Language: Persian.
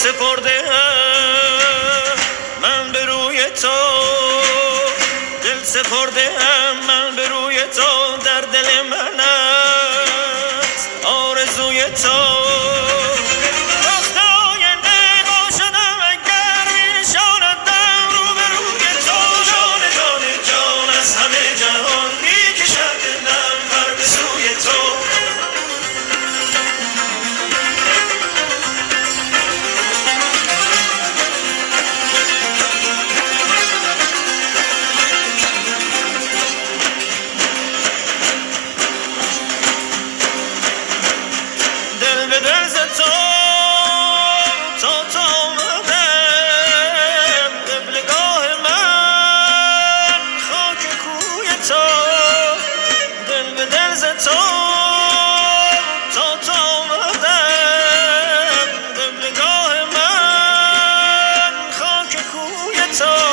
سپرده من به روی تو، دل سپرده من به روی تو، در دل من است آرزوی تو. So